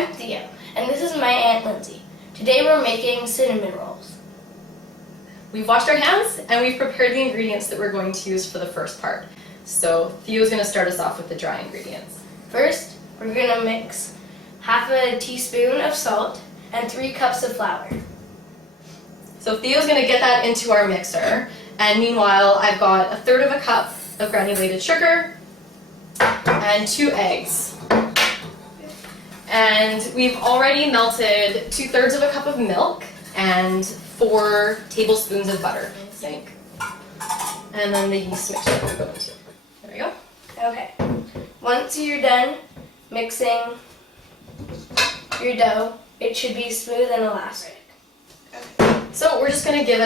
I'm Theo, and this is my Aunt Lindsay. Today we're making cinnamon rolls. We've washed our hands and we've prepared the ingredients that we're going to use for the first part. So Theo's going to start us off with the dry ingredients. First, we're going to mix half a teaspoon of salt and 3 cups of flour. So Theo's going to get that into our mixer, and meanwhile I've got 1/3 of a cup of granulated sugar and 2 eggs. And we've already melted 2/3 of a cup of milk and 4 tablespoons of butter. And then the yeast mixture will go into. There we go. Okay. Once you're done mixing your dough, it should be smooth and elastic. So we're just going to give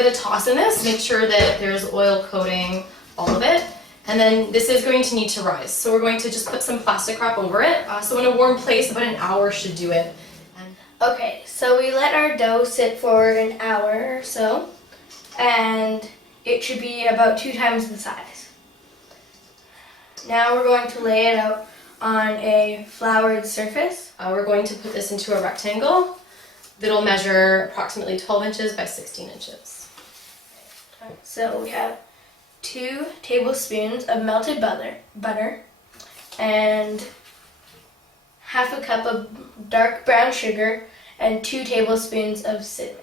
it a toss in this, make sure that there's oil coating all of it. And then this is going to need to rise. So we're going to just put some plastic wrap over it. So in a warm place, about an hour should do it. Okay, so we let our dough sit for an hour or so, and it should be about 2 times the size. Now we're going to lay it out on a floured surface. We're going to put this into a rectangle that'll measure approximately 12 inches by 16 inches. So we have 2 tablespoons of melted butter and half a cup of dark brown sugar and 2 tablespoons of cinnamon.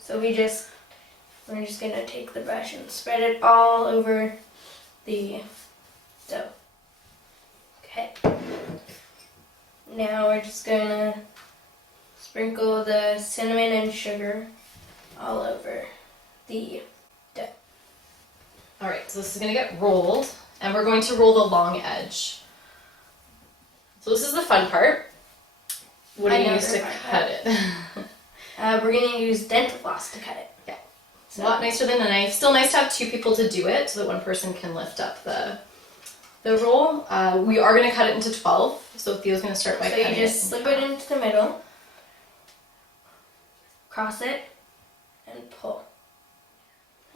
So we're just gonna take the brush and spread it all over the dough. Okay. Now we're just gonna sprinkle the cinnamon and sugar all over the dough. Alright, so this is going to get rolled, and we're going to roll the long edge. So this is the fun part. What do you use to cut it? We're going to use dental floss to cut it. Yeah. It's a lot nicer than a knife. Still nice to have 2 people to do it, so that one person can lift up the roll. We are going to cut it into 12, so Theo's going to start by cutting it. So you just slip it into the middle, cross it, and pull.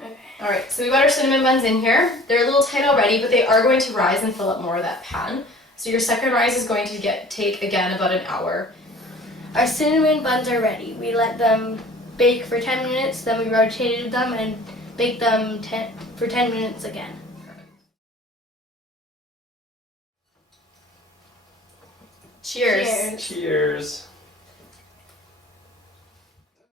Okay. Alright, so we've got our cinnamon buns in here. They're a little tight already, but they are going to rise and fill up more of that pan. So your second rise is going to take again about an hour. Our cinnamon buns are ready. We let them bake for 10 minutes, then we rotated them and baked them for 10 minutes again. Cheers. Cheers. Cheers.